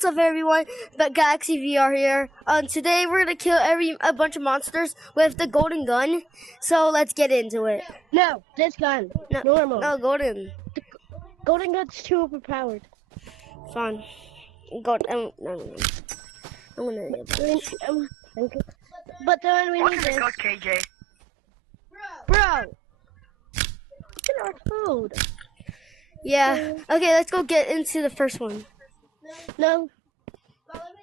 What's up, everyone? The Galaxy VR here. Today we're gonna kill a bunch of monsters with the golden gun. So let's get into it. No, this gun. Normal. No, golden. The golden gun's too overpowered. Fine. Golden. No. I'm gonna. But then we need this. What's KJ? Bro. Look at our food. Yeah. Okay, let's go get into the first one. No.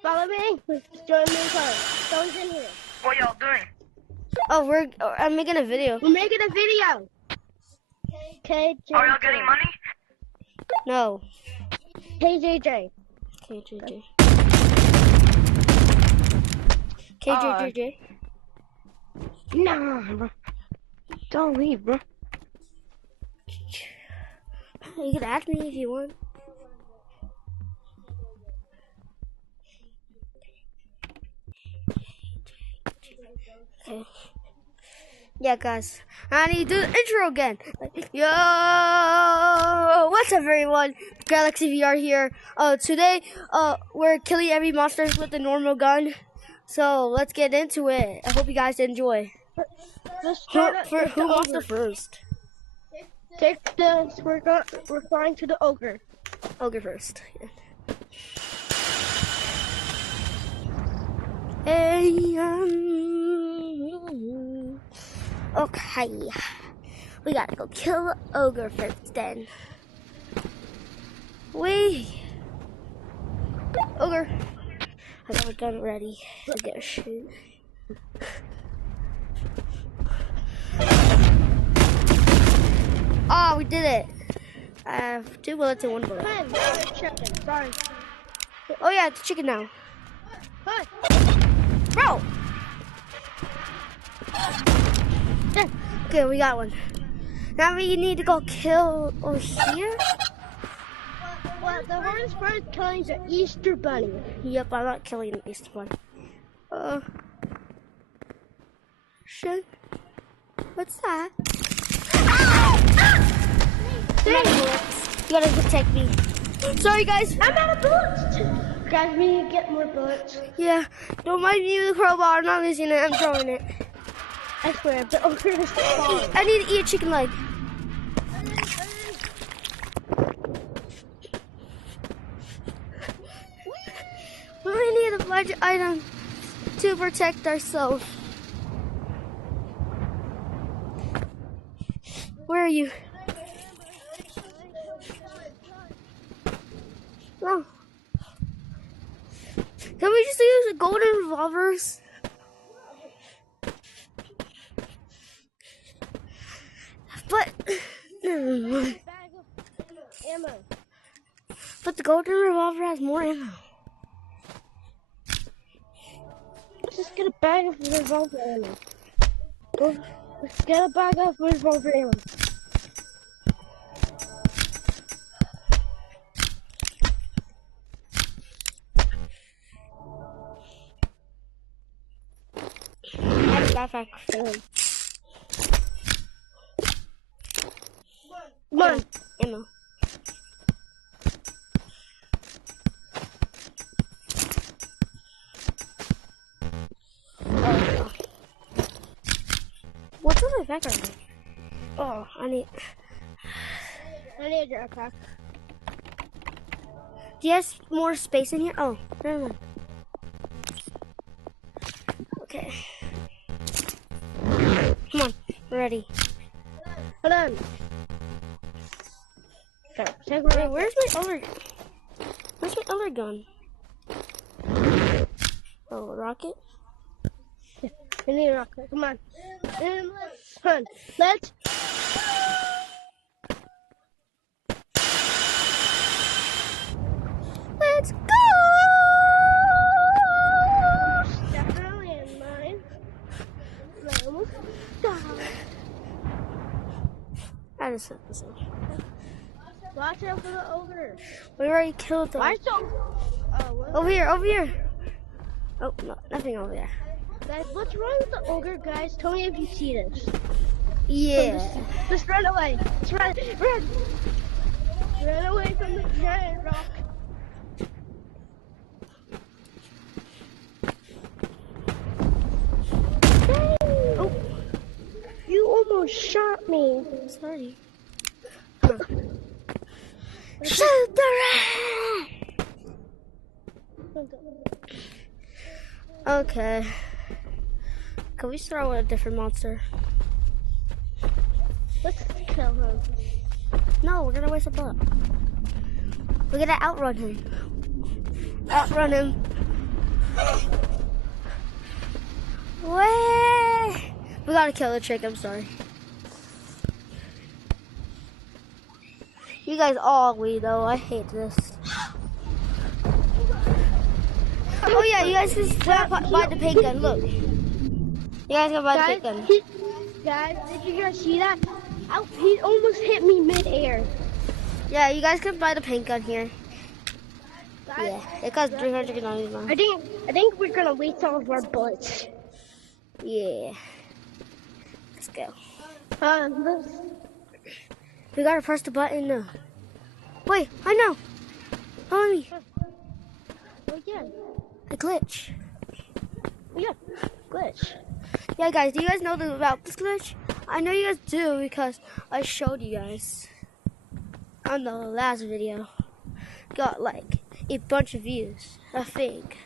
Follow me. Join me in car. Someone's in here. What y'all doing? Oh, I'm making a video. We're making a video. KJ. Are y'all getting money? No. KJJ. KJJ. KJJ. Nah, bro. Don't leave, bro. You can ask me if you want. Okay. Yeah, guys, I need to do the intro again. Yo, what's up, everyone? Galaxy VR here. Today, we're killing every monster with the normal gun. So let's get into it. I hope you guys enjoy. Who wants the first? Take this. We're flying to the ogre. Ogre first. Yeah. Hey, okay, we gotta go kill the ogre first then. Ogre. I got my gun ready to get a shoot. Oh, we did it. I have 2 bullets and 1 bullet. Chicken. Sorry. Oh yeah, it's chicken now. Hi. Bro! Okay, we got one. Now we need to go kill over here. Well, the hardest part is killing the Easter Bunny. Yep, I'm not killing the Easter Bunny. Shit. What's that? You gotta protect me. Sorry, guys. I'm out of bullets. Guys, we need to get more bullets. Yeah, don't mind me with the crowbar. I'm not using it. I'm throwing it. I swear, the ogre is falling. I need to eat a chicken leg. We need a bunch of items to protect ourselves. Where are you? Oh. Can we just use the golden revolvers? But Ammo. But the golden revolver has more ammo. Let's just get a bag of revolver ammo. Let's get a bag of revolver ammo. Backpack. Come on. Ammo. Oh. What's in my backpack? Oh, I need a jetpack. Do you have more space in here? Oh, never mind. Okay. Come on, we're ready. Hold on. Okay, wait, where's my other gun? Oh, rocket? Yeah, we need a rocket. Come on. Come on. Let's. Let's go! Definitely in mine. I just set this up. Watch out for the ogre. We already killed them. Why so? Over here. Oh, no, nothing over there. Guys, what's wrong with the ogre, guys? Tell me if you see this. Yeah. Just run away. Just run. Run away from the giant rock. me. Sorry. Huh. Shoot the rat! Okay. Can we start with a different monster? Let's kill him. No, we're gonna waste a bullet. We're gonna outrun him. Outrun him. Way! We gotta kill the chick, I'm sorry. You guys all ugly though, I hate this. Oh yeah, you guys can buy the paint gun, look. You guys can buy the paint gun. Guys, did you guys see that? He almost hit me mid-air. Yeah, you guys can buy the paint gun here. Yeah, it costs $399. I think we're gonna waste all of our bullets. Yeah. Let's go. Let's... We gotta press the button now. Wait, I know. Follow me. Oh yeah. A glitch. Yeah, glitch. Yeah, guys, do you guys know about this glitch? I know you guys do because I showed you guys on the last video. Got like a bunch of views, I think.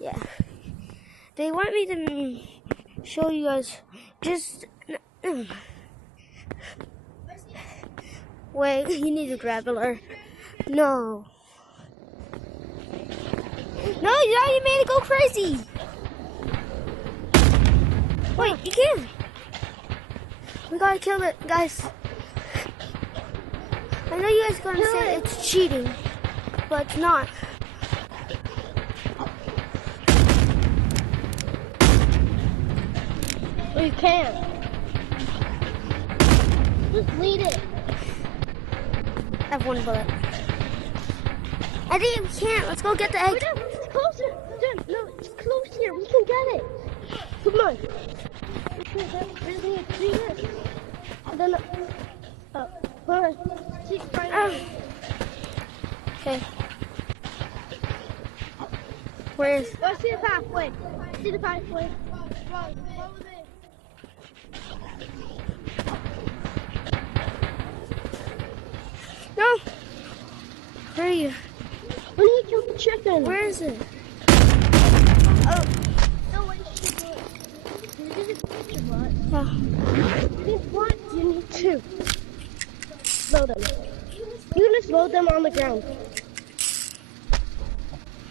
Yeah. They want me to show you guys just... Wait, you need to grab it. No. No, you made it go crazy. Wait, you can't. We gotta kill it, guys. I know you guys are gonna say it's cheating, but it's not. You can't. Just lead it. I have one bullet. I think we can't. Let's go get the egg. No, it's closer. No, it's close here. We can get it. Come on. We need to see this. And then, hold on. Okay. Where is? Let's see the pathway. See the pathway. Follow me. No. Where are you? We need to kill the chicken. Where is it? Oh. No, what you should do it. You need to put your butt. Yeah. You need what? You need to load them. You can just load them on the ground.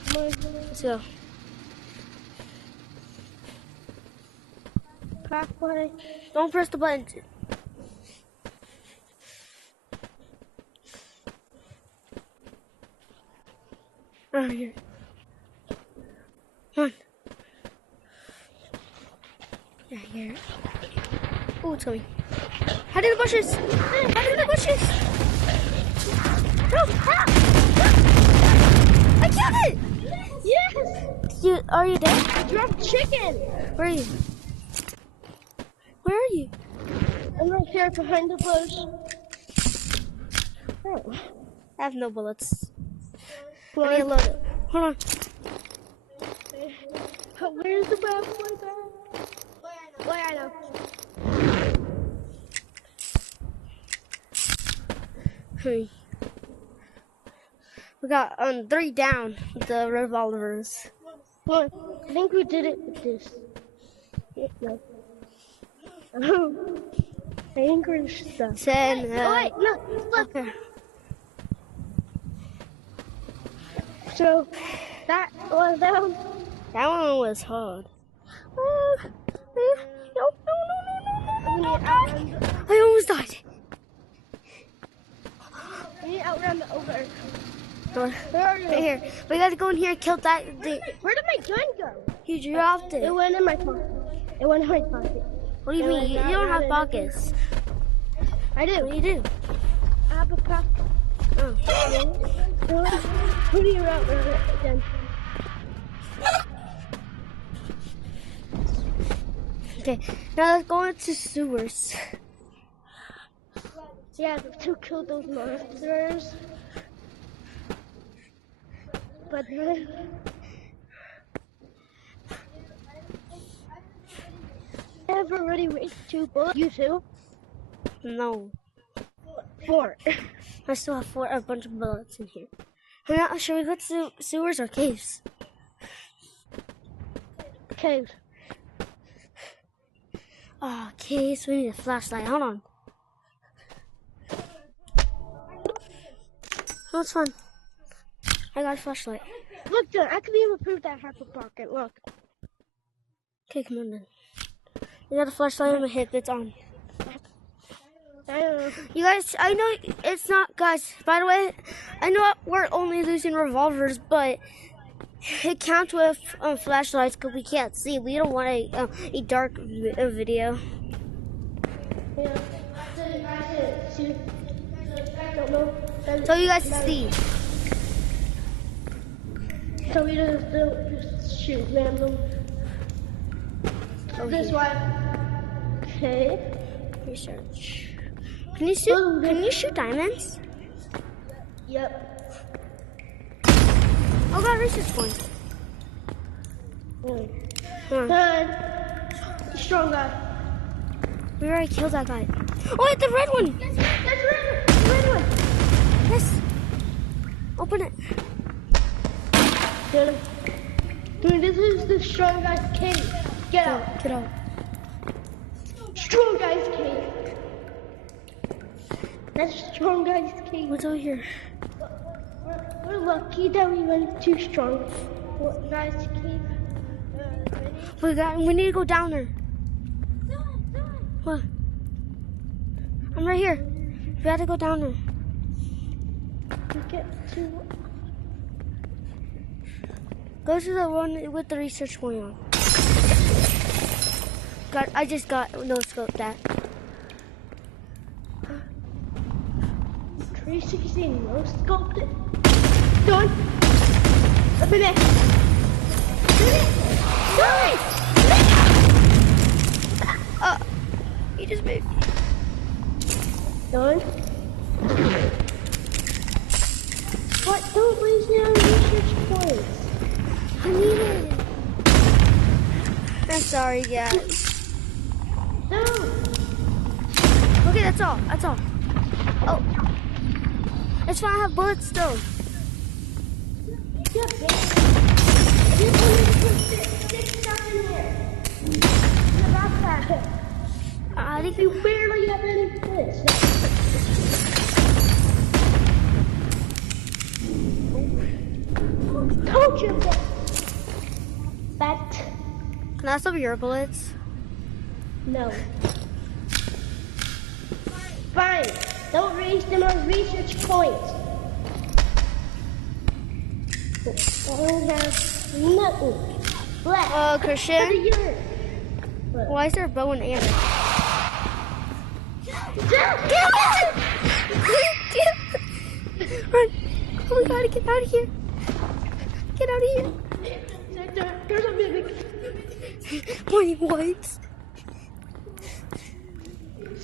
Come on. Let's go. Pathway. Don't press the button. Oh, here. Come on. Yeah, here. Oh, it's coming. Hide in the bushes. Hide in the bushes. No, ah! I killed it. Yes! Are you dead? I dropped chicken! Where are you? Where are you? I'm right here behind the bush. Oh. I have no bullets. Come I need to on. load it. Hold on. Where's the pathway back? Wait, I know. We got 3 down with the revolvers. Come on. I think we did it with this. No. Oh. I think we're stuck. 10. Oh, wait, no. Look. Okay. So, that was down. That one was hard. No. I almost died. We need to outrun the ogre. Where are you? Right here. We gotta go in here and kill that thing. Where did my gun go? You dropped it. It went in my pocket. It went in my pocket. What do you mean? You don't have pockets. I do. What do you do? I have a pocket. Oh. Who do you outrun it again? Okay, now let's go into sewers. Yeah, to kill those monsters. But then... I've already wasted 2 bullets. You too? No. 4. I still have a bunch of bullets in here. Now, should we go to sewers or caves? Caves. Oh, caves. We need a flashlight. Hold on. Oh, it's fun. I got a flashlight. Look, John, I can even prove that half a pocket. Look. Okay, come on then. I got a flashlight on my hip. It's on. You guys, I know it's not, guys, by the way, I know we're only losing revolvers, but it counts with flashlights because we can't see. We don't want a dark video. Yeah. So you guys can see. So we just shoot random. This way. Okay. Research. Can you shoot? Can you shoot diamonds? Yep. Oh, got research points. Good. Strong guy. We already killed that guy. Oh, wait, the red one. That's the red one. Yes. Open it. Dude, this is the strong guy's cave. Get out. Get out. Strong guy's cave. That's strong guy's cave. What's over here? We're lucky that we went too strong. What guy's cave? We need to go down there. What? I'm right here. We have to go down there. We get to. Go to the one with the research point on. I just got no scope that. 316 no scoped it. Done. Open it. He just made. Done. What? Don't waste your research points. I need it. I'm sorry, guys. No. Okay, that's all. That's all. Oh. It's fine, I have bullets still. Yeah, you only put six stuff in here. In the backpack. I think You barely have any bullets. Told you that. Can I have some of your bullets? No. Fine. Don't waste them on research points. I don't have nothing left. Oh, Christian. For the year. Why is there a bow and arrow? Run! Oh, we gotta get out of here. Get out of here. There's a mimic. Morning whites.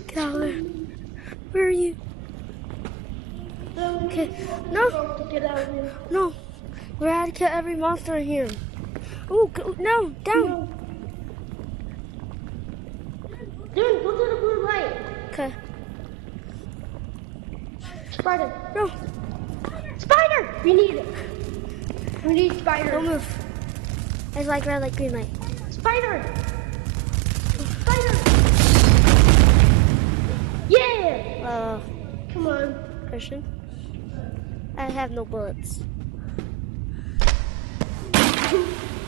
Get out of there. Where are you? Okay. No. Get out of here. No. We had to kill every monster in here. Oh, no. Down. No. Dude, go to the blue light. Okay. Spider. No. Spider! We need it. We need spider. Don't move. It's like red, like green light. Spider! Spider! Yeah! Come on. Christian. I have no bullets.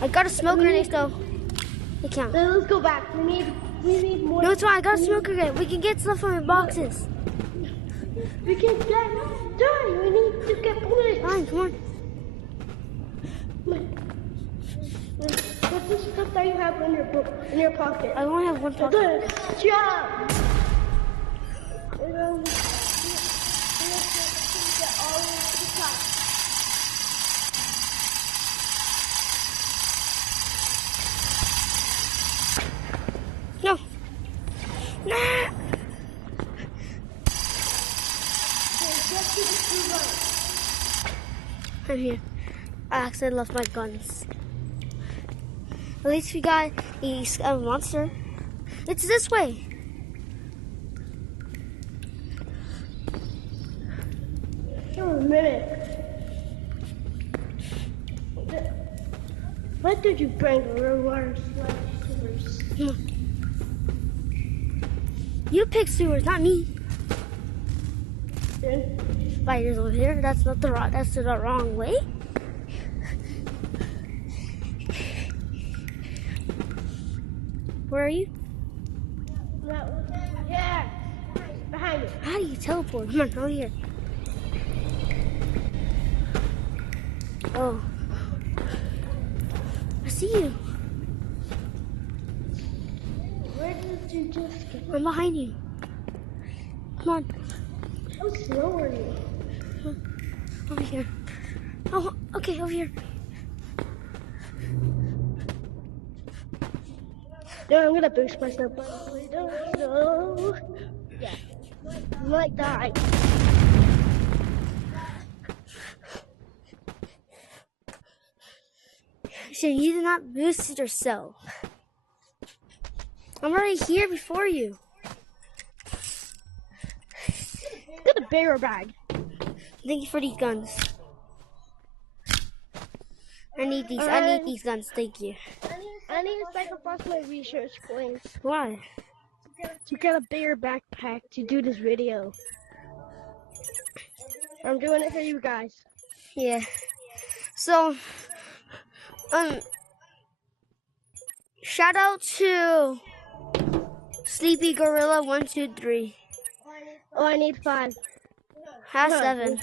I got a smoke grenade though. It counts. Then let's go back. We need more. No, it's fine. I got a smoke grenade. We can get stuff from the boxes. We can get. Done. We need to get bullets. Fine, come on. What's the stuff that you have in your pocket? I only have one pocket. Good job. No. Nah. I'm here. I accidentally left my guns. At least we got a monster. It's this way. minute. What did you bring the revolvers? You picked sewers, not me. Then Spiders over here. That's not the wrong. That's the wrong way. Where are you? yeah, behind me. How do you teleport? Come on, over here. Oh, I see you. Where did you just get? I'm behind you. Come on, How slow are you? over here. Oh, okay, over here. No, I'm gonna boost myself. No. Yeah. You might die. So you did not boost yourself. I'm already here before you. Get a bigger bag. Thank you for these guns. I need these. I need these guns. Thank you. I need to sacrifice my research coins Why? to get a bigger backpack to do this video. I'm doing it for you guys. Yeah. So, shout out to Sleepy Gorilla 123. Oh, I need 5. Has No. 7.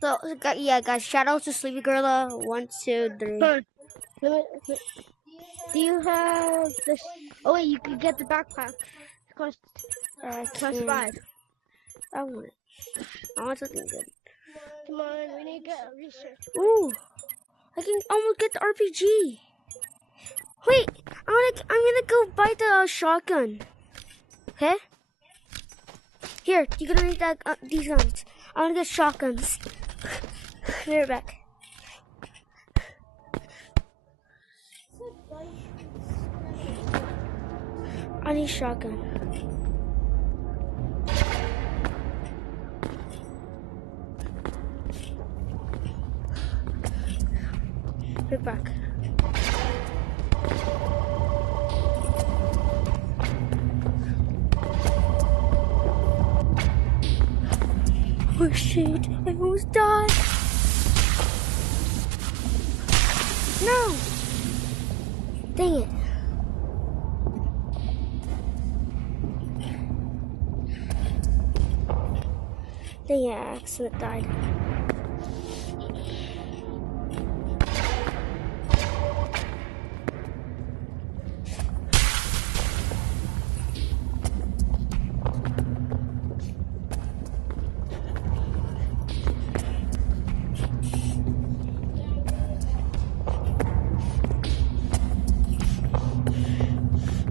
So yeah, guys, shout out to Sleepy Gorilla 123. Huh. Do you have this? Oh wait, you can get the backpack. It costs I plus can't. 5. I want it. I want something good. Come on, we need to get research. Ooh, I can almost get the RPG. Wait, I'm gonna go buy the shotgun. Okay. Here, you're gonna need that these guns. I'm gonna get shotguns. Be right back. I need shotgun. Be back. Oh shoot, I almost died. No! Dang it. Dang it, I accidentally died.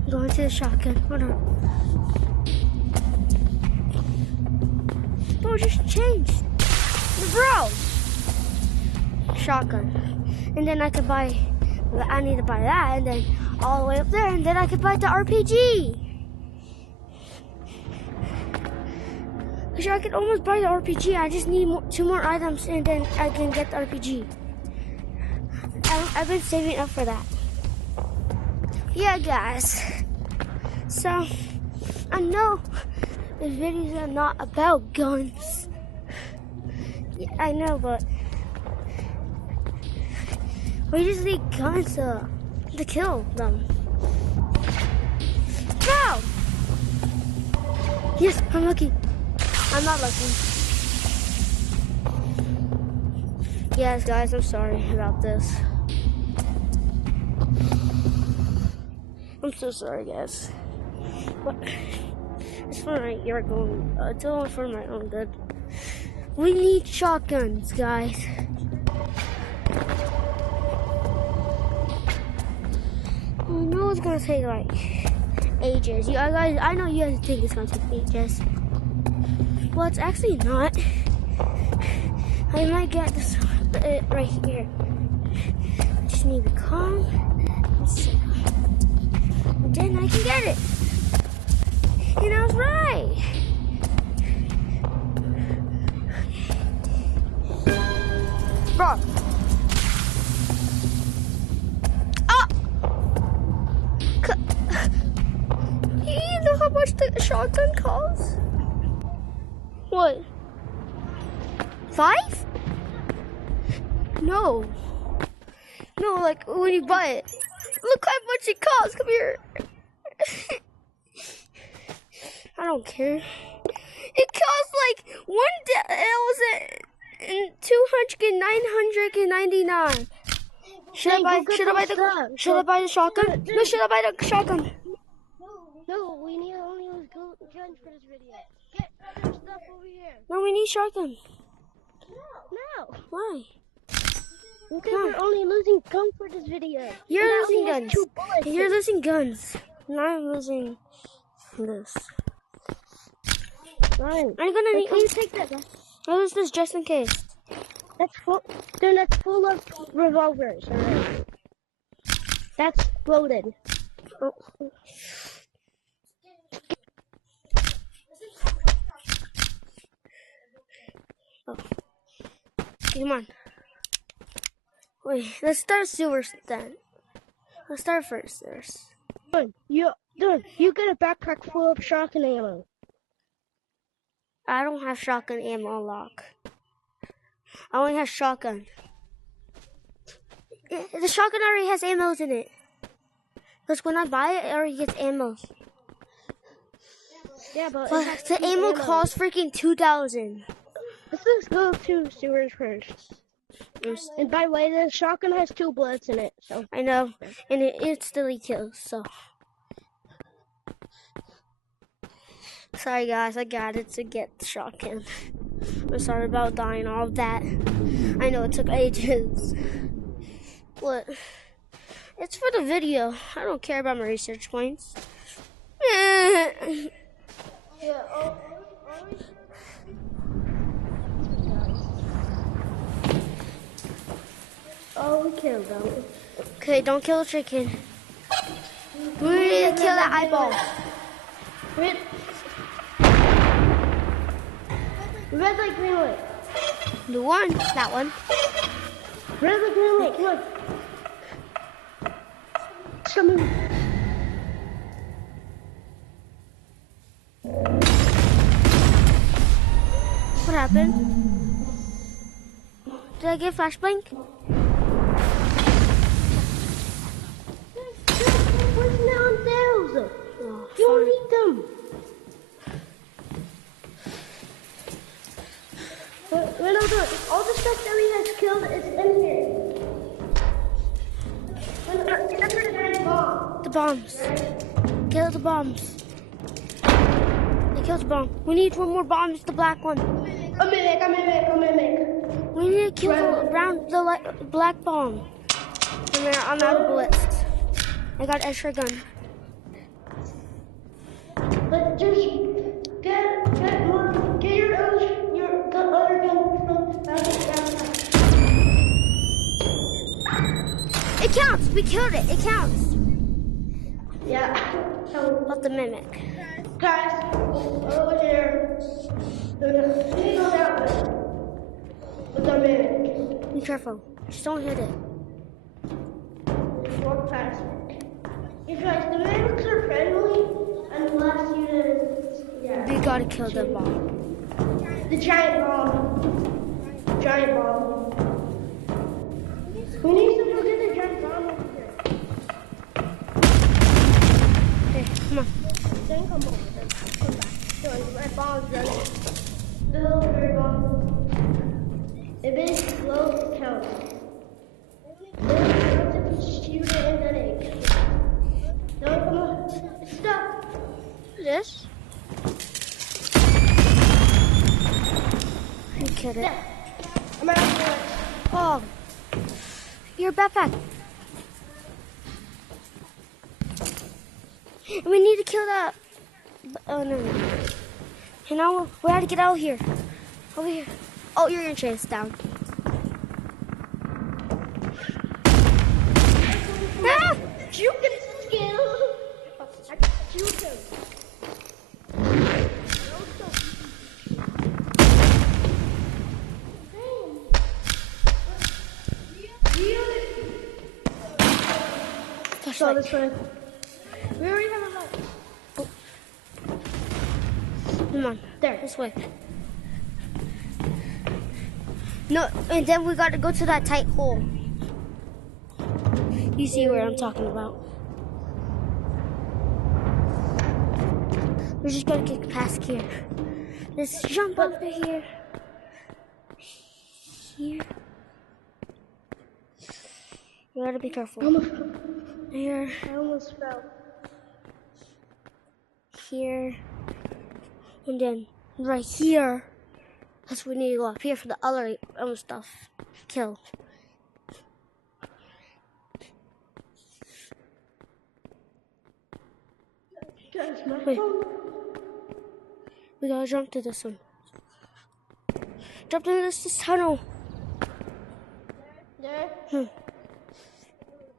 Going to the shotgun. Hold on. Bro, just changed. Bro! Shotgun. And then I could buy, I need to buy that, and then all the way up there, and then I could buy the RPG. Cause I could almost buy the RPG. I just need 2 more items, and then I can get the RPG. I've been saving up for that. Yeah, guys. So, I know the videos are not about guns. Yeah, I know, but we just need guns to kill them. No! Yes, I'm lucky. I'm not lucky. Yes, guys, I'm sorry about this. I'm so sorry, guys. But it's for my it's all for my own good. We need shotguns, guys. I know it's gonna take like ages. You guys, I know you guys think it's gonna take ages. Well, it's actually not. I might get this right here. I just need to be calm and sit. And then I can get it. And I was right. Bro. Ah! You know how much the shotgun costs? What? 5? No. No, like when you buy it. Look how much it costs. Come here. I don't care. It costs like 1,299. Should I buy the shotgun? No, should I buy the shotgun? No, we need only those guns for this video. Get other stuff over here. No, we need shotgun. No. Why? Because we're only losing guns for this video. You're And losing that only has guns. 2 bullets. You're losing guns. And I'm losing this. Fine. I'm gonna need. Can you take that? I'll use this just in case. That's full. Then that's full of revolvers. Alright. That's loaded. Oh. Oh. Come on. Wait, let's start sewers then. Let's start first. You get a backpack full of shotgun ammo. I don't have shotgun ammo lock. I only have shotgun. The shotgun already has ammos in it. Because when I buy it, it already gets ammos. Yeah, but the ammo costs freaking 2,000. Let's go to sewers first. And by the way, the shotgun has 2 bullets in it, so. I know, and it instantly kills, so. Sorry guys, I got it to get the shotgun. I'm sorry about dying, all of that. I know it took ages. But it's for the video. I don't care about my research points. Oh, we killed them. Okay, don't kill the chicken. We need to kill that eyeball. Red light, green light. The one, that one. Red light, green light, come on. Come on. What happened? Did I get flashbang? What's now on those? Oh, You don't need them. All the stuff that we have killed is in here. The bombs. Kill the bombs. They killed the bomb. We need one more bomb. It's the black one. A mimic. We need to kill the black bomb. I'm out of bullets. I got extra gun. But just get your other gun from that. It counts. We killed it. It counts. Yeah. But the mimic. Guys, over here. We need to go that way. With the mimic. Be careful. Just don't hit it. Just walk past it. You guys, the mimics are friendly unless you We gotta kill the bomb. The giant bomb. We need to go get the giant bomb over here. Okay, come on. Then come over. Then come back. So my bomb's running. The military bomb. It is slow to count. Then you have to shoot it and then it kills. No, come on. Stop. This? You killed it. I'm out of bullets. Oh. Your backpack. We need to kill that. Oh, no. You know, we have to get out of here. Over here. Oh, you're gonna chase down. Ah! You can skill. I can shoot him. flashlight. this way. We already have a light. Come on, There. this way. No, and then we gotta go to that tight hole. You see where I'm talking about. We're just gonna get past here. Let's jump over here. Here. You gotta be careful. Here. I almost fell. Here. And then right here. That's where we need to go up here for the other stuff. Kill. Guys, my Wait. phone. We gotta jump to this one. Jump into this tunnel. There. Hmm.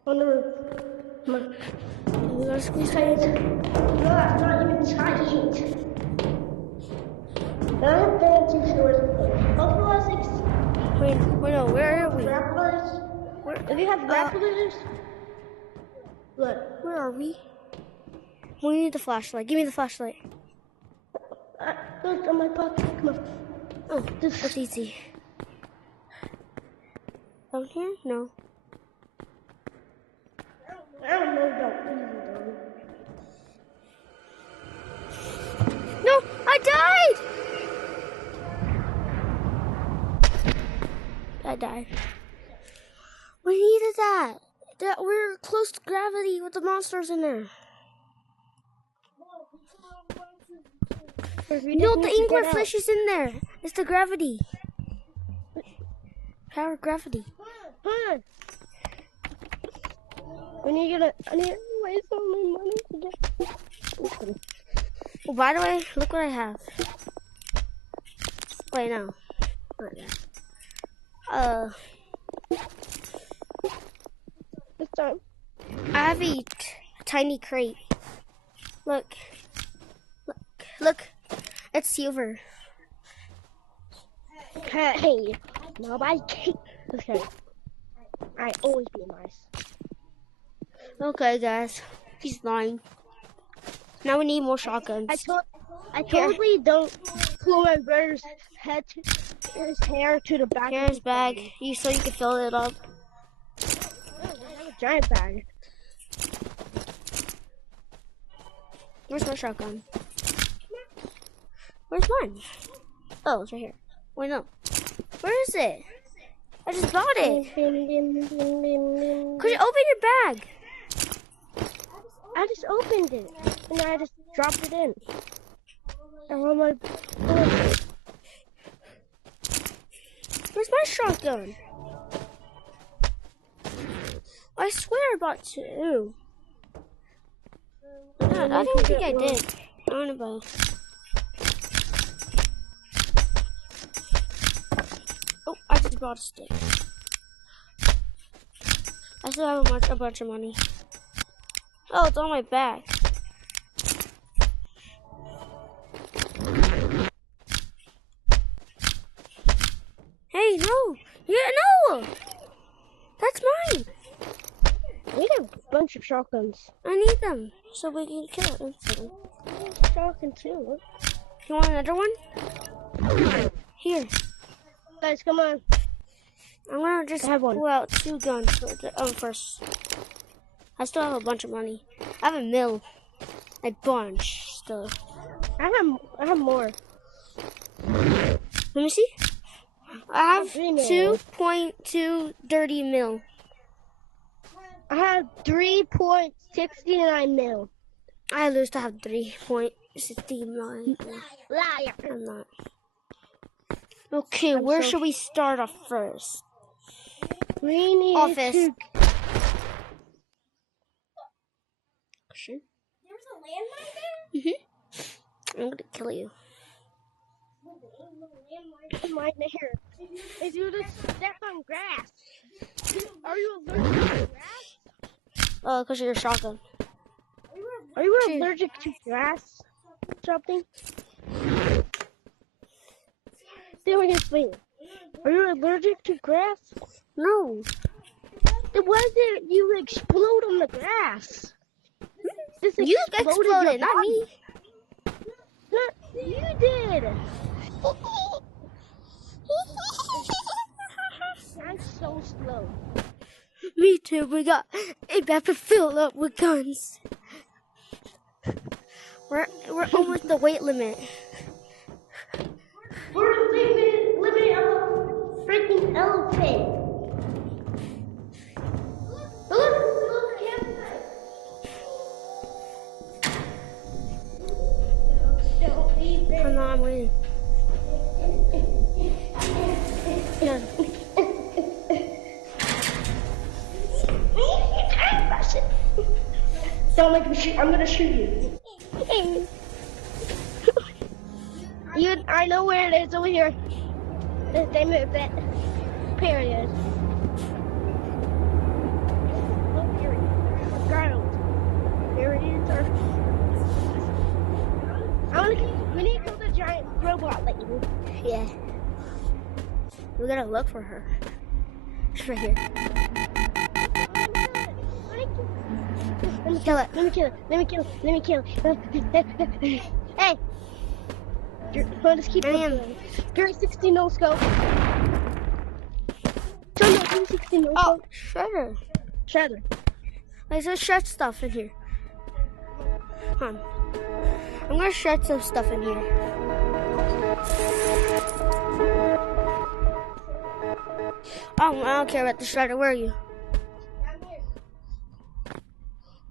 On the roof. Come on. We gotta squeeze Tight. tight. No, that's not even tight. I have fancy shorts. Buffalo has Wait, no, where are we? grapplers. If you have grapplers, look. Where are we? We need the flashlight. Give me the flashlight. Look on my pocket. Come on. Oh, that's easy. Down here? No. I don't know about easy though. No, I died! I died. We needed that. We're close to gravity with the monsters in there. No, the anglerfish is in there. It's the gravity. Power of gravity. Come on. I need to waste all my money to get. Oh, by the way, look what I have. Wait, no. Not that. This time. I have a tiny crate. Look. Look. It's silver. Hey, nobody can. Okay. I always be nice. Okay, guys. He's lying. Now we need more shotguns. I totally don't pull my brother's his hair to the back. Here's bag. So you can fill it up. A giant bag. Where's my shotgun? Where's mine? Oh, it's right here. Wait, no. Where is it? I just bought it. Could you open your bag? I just opened it, and then I just dropped it in. Oh my! Where's my shotgun? I swear I bought two. I don't think I did. I don't know about. Oh, I just bought a stick. I still have a bunch of money. Oh, it's on my back. Hey, no! Yeah, no! That's mine! We need a bunch of shotguns. I need them so we can kill it instantly. Shotgun too. You want another one? Here. Guys, come on. I'm gonna just pull out 2 guns first. I still have a bunch of money. I have a mill. A bunch still. I have more. Let me see. I have 2.2 dirty mil. I have 3.69 mil. I lose to have 3.69. Liar. I'm not. Okay, where should we start off first? We need Office. There's a landmine there? I'm gonna kill you. Landmine there. If you just step on grass. Are you allergic to grass? Oh, because of your shotgun. Are you allergic to grass? Something? Then we can explain. Are you allergic to grass? No. Then why did you explode on the grass? This You exploded your exploded, not body. me. Not you did. I'm so slow. Me too. We got a backpack filled up with guns. We're almost the weight limit. We're the limit of a freaking elephant. Look, campsite. Don't leave it. Come on, I'm waiting. Yeah. Don't make me shoot. I'm gonna shoot you. I know where it is over here. They moved it. Period. Oh, period. Girls. Periods are. We need to kill the giant robot lady. Yeah. We gotta look for her. She's right here. Let me Kill it. Let me kill it. Let me kill it. Let me kill it. Hey! Let's just keep Man. going. 360 no scope. Show me 360 no Oh, scope. shredder. Shredder. There's a shred stuff in here. Hold on. I'm gonna shred some stuff in here. Oh, I don't care about the shredder. Where are you?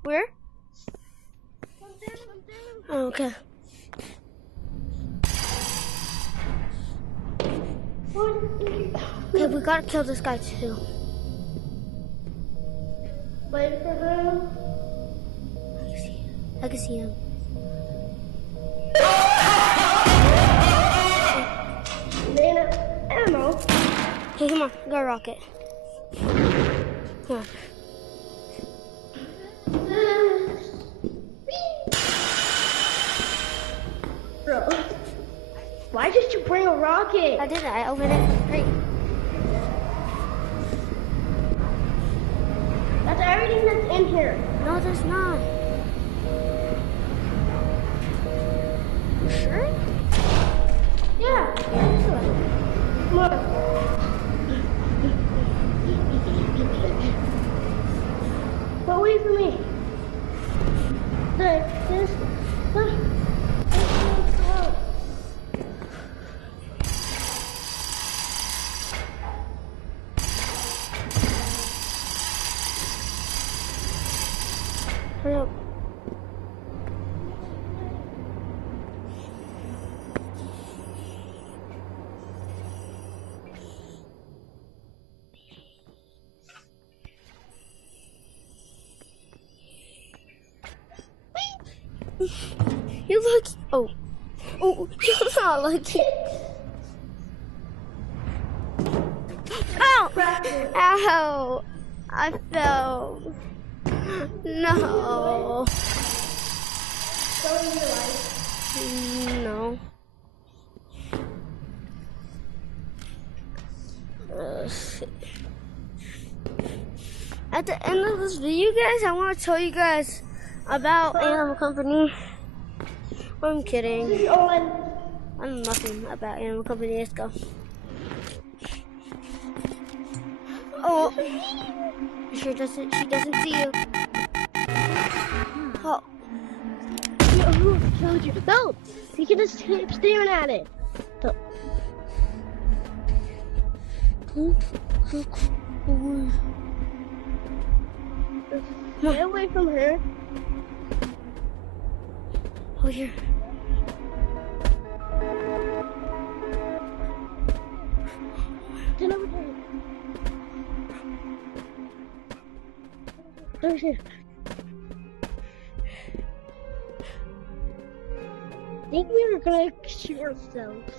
Where? Oh, okay. Okay, we gotta kill this guy too. Wait for him. I can see him. Ammo. Okay, come on, go rocket. Come on. Bro, why did you bring a rocket? I did it. I opened it for free. That's everything that's in here. No, there's not. You sure? Yeah. Come on. But wait for me. This. Hurry up. You look. Oh. Oh, you're not lucky. Ow! Ow! I fell. No. No. Shit. At the end of this video, guys, I want to tell you guys about Animal Company. I'm kidding. I'm nothing about Animal Company. Let's go. Oh, she doesn't see you. Oh, Who killed you? No! You can just keep staring at it. Get away from her. oh here. Get over here. Over here. I think we were gonna shoot ourselves.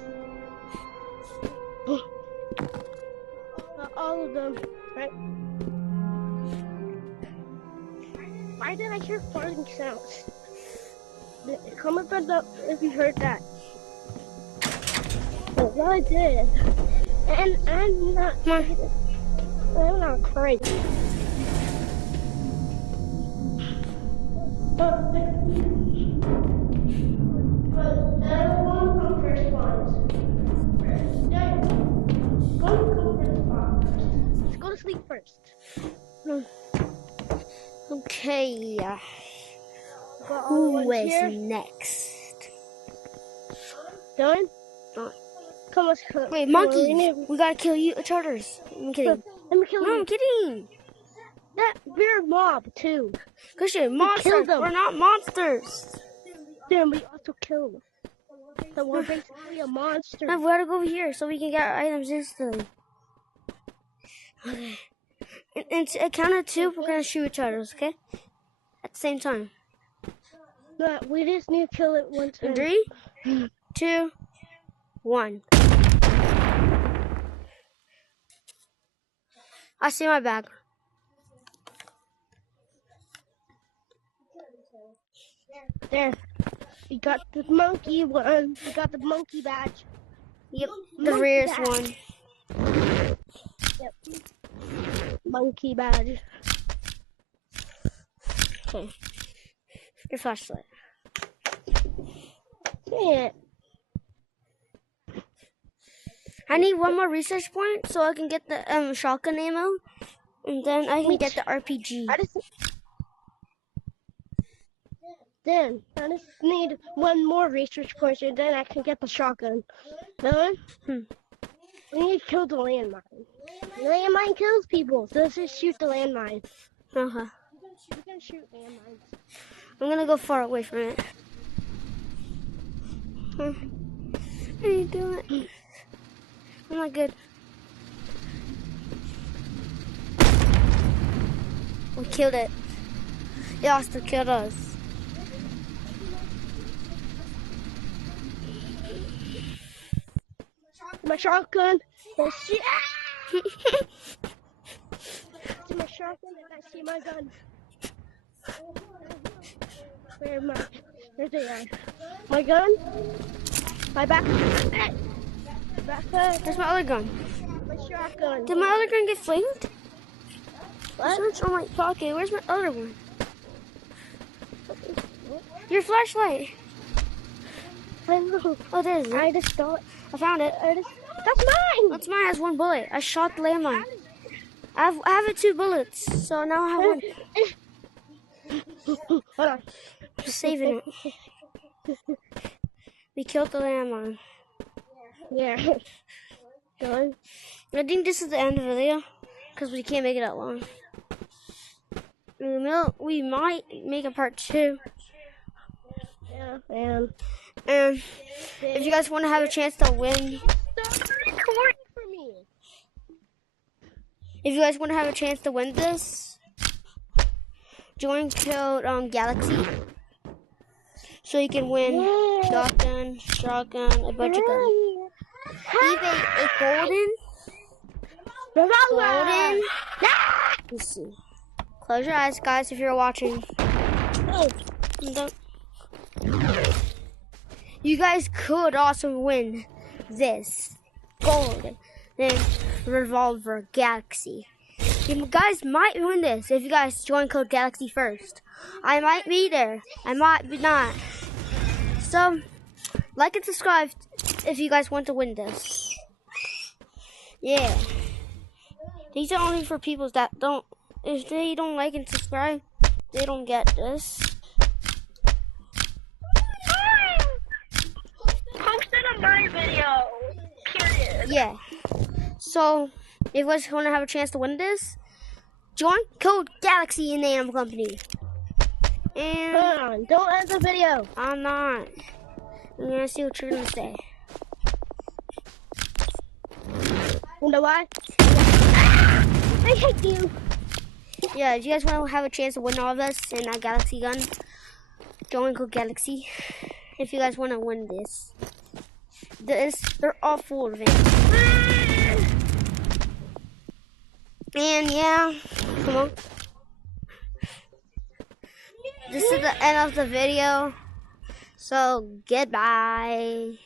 Not all of them, right? Why did I hear farting sounds? Comment below if you heard that. But what I did, and I'm not crazy. But everyone come first spawns. Go first spawn first. Let's go to sleep first. Okay. Got all the Who ones is here. next? Done? Come, let's go. Wait, Come on, monkeys. We gotta kill you, charters. I'm kidding. Let me kill No, you. I'm kidding. That we're mob too. Christian, monsters. them. We're not monsters. Then we also kill them. So we're basically a monster. No, we gotta go over here so we can get our items instantly. Okay. And to count of 2, we're gonna shoot each other, okay? At the same time. No, we just need to kill it one time. 3, 2, 1. I see my bag. There. We got the monkey one. We got the monkey badge. Yep, the Monkey rarest badge. one. Yep. Monkey badge. Okay. Your flashlight. Yeah. I need one more research point so I can get the shotgun ammo, and then I can get the RPG. I just need one more research point, and then I can get the shotgun. Done? We need to kill the landmine. The landmine kills people, so let's just shoot the landmine. Uh-huh. We can shoot landmines. I'm gonna go far away from it. What are you doing? I'm not good. We killed it. It also killed us. My shotgun. See my shotgun and I see my gun. Where am I? There they are. My gun. My backpack. Where's my other gun? My shotgun. Did my other gun get flamed? What? Search on my pocket. Where's my other one? Your flashlight. I know. Oh, there it is. I just thought. I found it. That's mine. That's mine. It has 1 bullet. I shot the landmine. I have it 2 bullets, so now I have 1. Hold on. I'm saving it. We killed the landmine. Yeah. Done. I think this is the end of the video because we can't make it that long. We might make a part 2. Yeah, and if you guys want to have a chance to win, for me. if you guys want to have a chance to win this, join code Galaxy so you can win shotgun, a bunch of guns. Even a golden. Let's see. Close your eyes, guys, if you're watching. You guys could also win this golden revolver Galaxy. You guys might win this if you guys join code Galaxy first. I might be there. I might be not. So, like and subscribe if you guys want to win this. Yeah. These are only for people that don't. If they don't like and subscribe, they don't get this. Posted on my video. Period. Yeah. So, if you guys want to have a chance to win this, join code Galaxy in the Animal Company. And Hold on, don't end the video. I'm not. I'm gonna see what you're gonna say. You know why? I hate you. Yeah, if you guys want to have a chance to win all of this and a Galaxy gun, join code Galaxy. If you guys want to win this, they're all full of it. And yeah, come on. This is the end of the video. So goodbye.